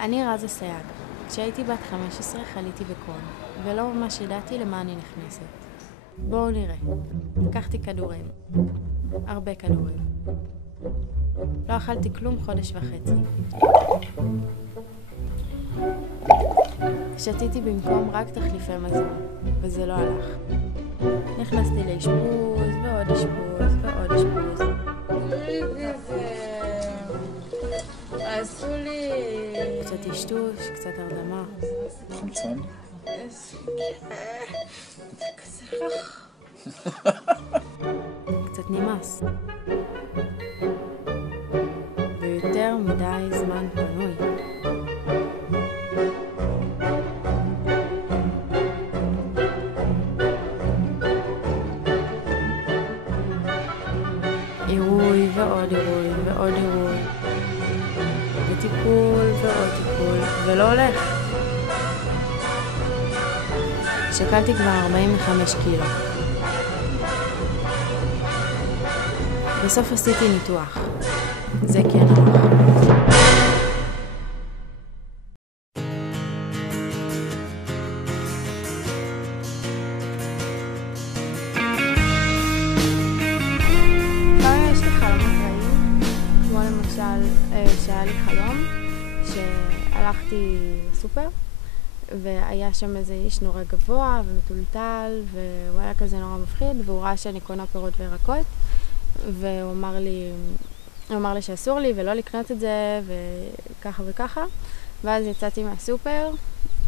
אני רזה סייג. כשהייתי בת 15 חליתי בקרון, ולא ממש ידעתי למה אני נכנסת. בואו נראה. לקחתי כדורים. הרבה כדורים. לא אכלתי כלום חודש וחצי. שתיתי במקום רק תחליפי מזון, וזה לא הלך. נכנסתי לאשפוז, ועוד אשפוז, ועוד אשפוז. עשו לי... קצת טשטוש, קצת הרדמה. חמצן? זה כזה רך. קצת נמאס. ויותר מדי זמן פנוי. עירוי ועוד עירוי ועוד עירוי. וטיפול ועוד טיפול, ולא הולך. שקלתי כבר 45 קילו. בסוף עשיתי ניתוח. זה כן הלך. יש לי חלומות רעים, כמו למשל שהיה לי חלום שהלכתי לסופר והיה שם איזה איש נורא גבוה ומטולטל והוא היה כזה נורא מפחיד והוא ראה שאני קונה פירות וירקות והוא אמר לי שאסור לי ולא לקנות את זה וככה וככה ואז יצאתי מהסופר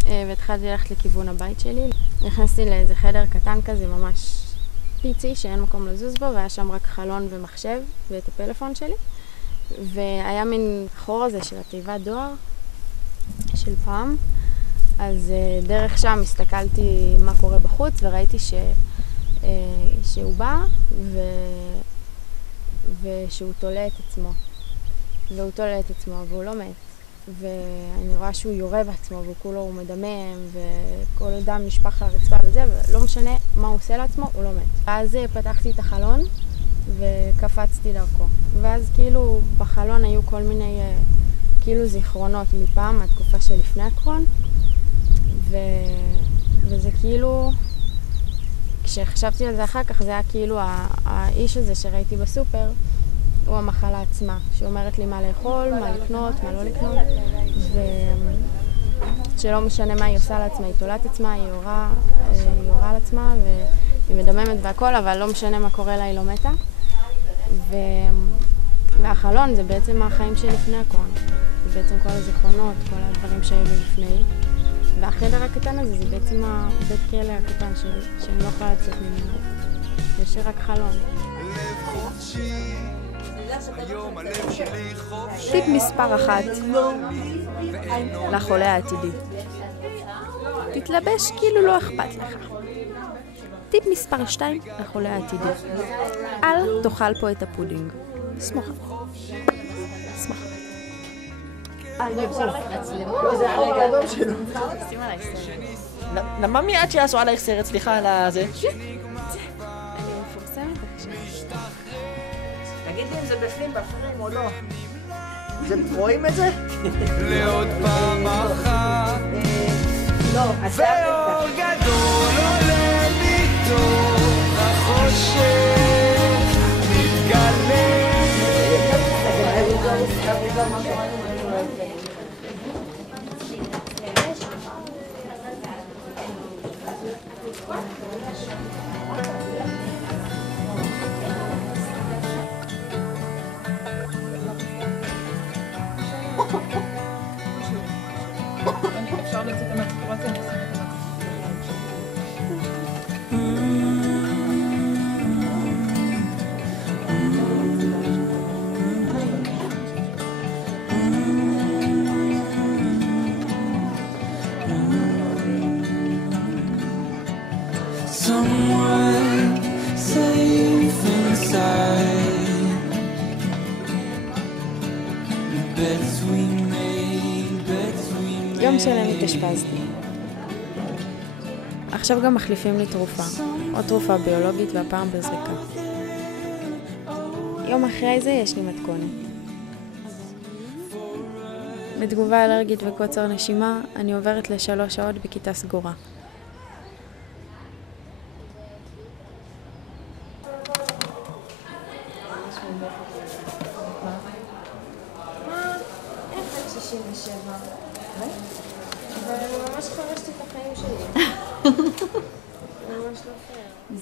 והתחלתי ללכת לכיוון הבית שלי. נכנסתי לאיזה חדר קטן כזה ממש פיצי שאין מקום לזוז בו והיה שם רק חלון ומחשב ואת הפלאפון שלי והיה מין חור הזה של התיבת דואר של פעם אז דרך שם הסתכלתי מה קורה בחוץ וראיתי שהוא בא ושהוא תולה את עצמו והוא תולה את עצמו והוא לא מת ואני רואה שהוא יורה בעצמו והוא כולו מדמם וכל דם נשפך לרצפה וזה ולא משנה מה הוא עושה לעצמו, הוא לא מת. ואז פתחתי את החלון וקפצתי דרכו ואז כאילו בחלון היו כל מיני כאילו זיכרונות מפעם, מהתקופה שלפני הקרון וזה כאילו כשחשבתי על זה אחר כך זה היה כאילו האיש הזה שראיתי בסופר הוא המחלה עצמה, שאומרת לי מה לאכול, מה לקנות, מה לא לקנות ושלא משנה מה היא עושה לעצמה, היא תולה את עצמה, היא יורה על עצמה והיא מדממת והכל, אבל לא משנה מה קורה לה, היא לא מתה והחלון זה בעצם החיים שלפני הקרון, זה בעצם כל הזיכרונות, כל הדברים שהיו לפני והחדר הקטן הזה זה בעצם הבית כלא הקטן שאני לא יכולה לצאת ממנו יש רק חלון. טיפ מספר 1 לחולה העתידי תתלבש כאילו לא אכפת לך. טיפ מספר 2 לחולה העתידי אל תאכל פה את הפודינג. סמוך סמוך זה החוק האדום שלו. למה מיד שיעשו עלייך סרט, סליחה על הזה? אני מפורסמת עכשיו. תגיד לי אם זה בפנים, בפנים או לא. רואים את זה? לעוד פעם אחת ואור גדול עולה מתוך החושך מתגלה אפשר לצאת מהתקורת הנסים את Someone safe inside bets we made יום שלם התאשפזתי. עכשיו גם מחליפים לי תרופה, עוד תרופה ביולוגית והפעם בזריקה. יום אחרי זה יש לי מתכונת. בתגובה אלרגית וקוצר נשימה, אני עוברת ל3 שעות בכיתה סגורה.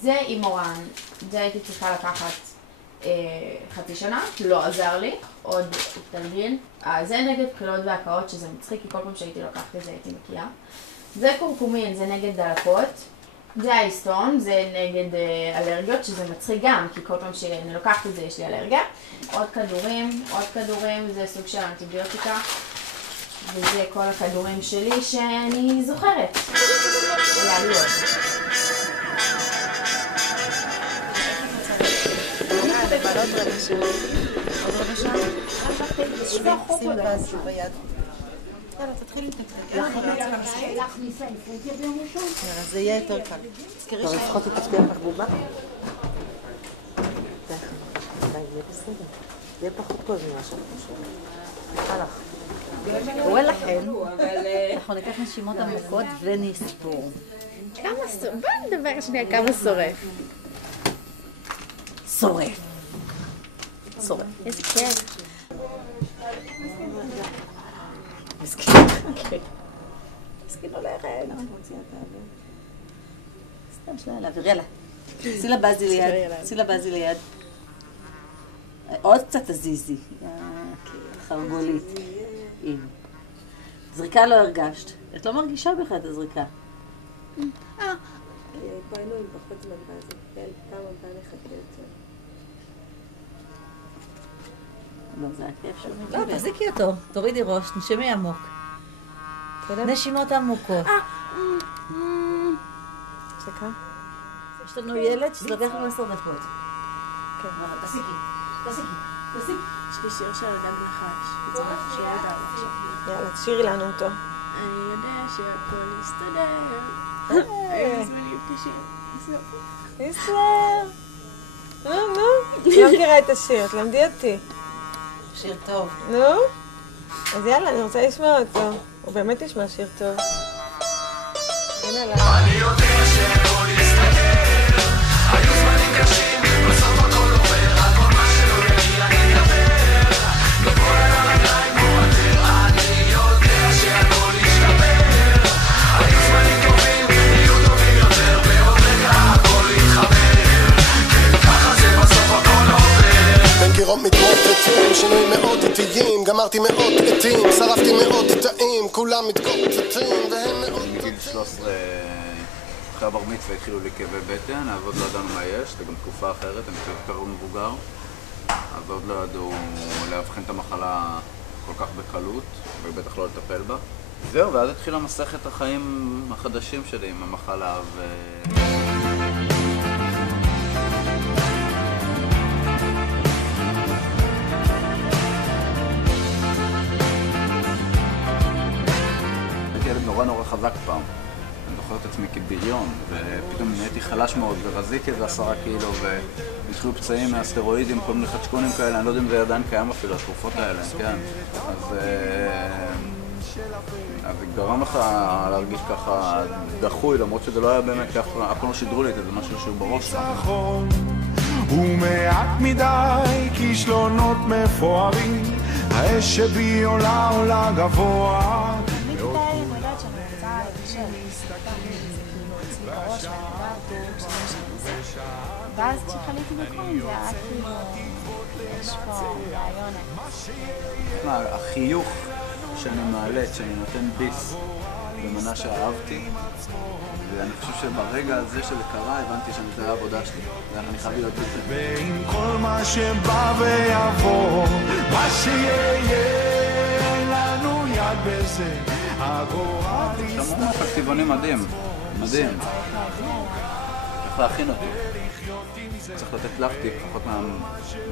זה עם מורן, זה הייתי צריכה לקחת חצי שנה, לא עזר לי, עוד תרגיל. זה נגד בחילות והקאות, שזה מצחיק, כי כל פעם שהייתי לוקחת את זה הייתי מקיאה. זה קורקומין, זה נגד דלקות. זה ההיסטון, זה נגד אלרגיות, שזה מצחיק גם, כי כל פעם שאני לוקחת את זה יש לי אלרגיה. עוד כדורים, זה סוג של אנטיביוטיקה. וזה כל הכדורים שלי שאני זוכרת. אולי לא. לבלות רבע שעה. עוד רבע שעה? שים ואז ביד. יאללה, תתחילי לתקתק. זה יהיה יותר קל. תזכרי טוב, לפחות תתפתח לך בובה. יהיה בסדר. יהיה פחות כל ממה שאני חושבת. הלך. קורא לכם. אנחנו ניקח נשימות עמוקות ונספור. בוא נדבר שנייה כמה שורף. שורף. איזה כיף. מסכין הולכת. סתם שלה להעביר, יאללה. עשי לה בזי ליד. עוד קצת תזיזי. חרגולית. זריקה לא הרגשת. את לא מרגישה בכלל את הזריקה. פיינו עם פחות זמן בזה. פעם הבאה נחכה יותר. לא, זה הכיף שם. לא, תחזיקי אותו. תורידי ראש, נשמי עמוק. נשימות עמוקות. הפסקה? יש לנו ילד שזה לוקח לנו 10 דקות. כן. תפסיקי. יש לי שיר של גג נחש. שיר לדעת עכשיו. יאללה, תשירי לנו אותו. אני יודע שהכל יסתדר. היו זמנים קשים. יסלר. לא מכירה את השיר, תלמדי אותי. שיר טוב. נו? אז יאללה, אני רוצה לשמוע אותו. הוא באמת נשמע שיר טוב. הנה לה. אני יודע שהכל יסתדר, היו זמנים קשים, בסוף הכל עובר, על כל מה שלא יגיע אני אדבר, נפול על הרגליים כמו אדיר, אני יודע שהכל ישתפר, היו זמנים טובים, יהיו טובים יותר, ועוד רגע הכל יתחבר, כן ככה זה בסוף הכל עובר. בין קירות מתמוטטים, שינוי מאוד איטיים, גמרתי מאות עטים, שרפתי מאות תאים, כולם מתקוטטים והם מאוד... מגיל 13 אחרי הבר מצווה התחילו לי כאבי בטן, אז עוד לא ידענו מה יש, זה גם תקופה אחרת, אני חושב יותר מבוגר, אז עוד לא ידעו להבחין את המחלה כל כך בקלות, ובטח לא לטפל בה. זהו, ואז התחילה מסכת החיים החדשים שלי עם המחלה הייתי ילד נורא חזק פעם. אני זוכר את עצמי כבריון, ופתאום נהייתי חלש מאוד ורזיק איזה 10 קילו, והתחילו פצעים מהסטרואידים, כל מיני חדשקונים כאלה, אני לא יודע אם זה עדיין קיים אפילו, התרופות האלה, כן. אז זה גרם לך להרגיש ככה דחוי, למרות שזה לא היה באמת, כי אף פעם לא שידרו לי את זה, זה משהו שהוא בראש. ומעט מדי כישלונות מפוארים, האש שבי עולה גבוה. אני יודעת שאני רוצה לבשל, זה כאילו אצלי בראש, ואז כשחליתי בקרום זה היה כאילו, יש פה רעיון. החיוך שאני מעלה, שאני נותן ביס במנה שאהבתי, ואני חושב שברגע הזה שזה קרה, הבנתי שזה העבודה שלי, ואני חייב להיות בזה. ועם כל מה שבא ויבוא, מה שיהיה לנו יד בזה, הגורל יסתכל. תמרו פקטיבוני מדהים. צריך להכין אותו. צריך לתת לפטיק, לפחות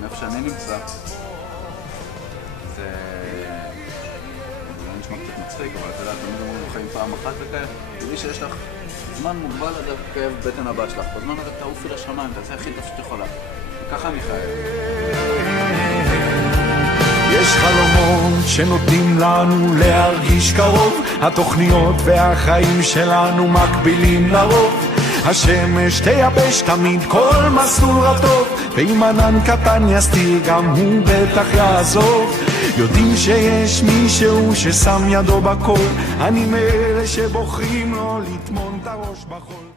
מאיפה שאני נמצא. זה נשמע קצת מצחיק, אבל אתה יודע, תמיד אומרים חיים פעם אחת וכאלה. תראי שיש לך זמן מוגבל עד כאב בטן הבא שלך. בזמן הזה תעופי לשמיים, תעשה הכי טוב שאת יכולה. וככה אני חייב. יש חלומות שנותנים לנו להרגיש קרוב, התוכניות והחיים שלנו מקבילים לרוב. השמש תייבש תמיד כל מסלול רטוב, ואם ענן קטן יסתיר גם הוא בטח יעזוב. יודעים שיש מישהו ששם ידו בכל, אני מאלה שבוחרים לא לטמון את הראש בחול.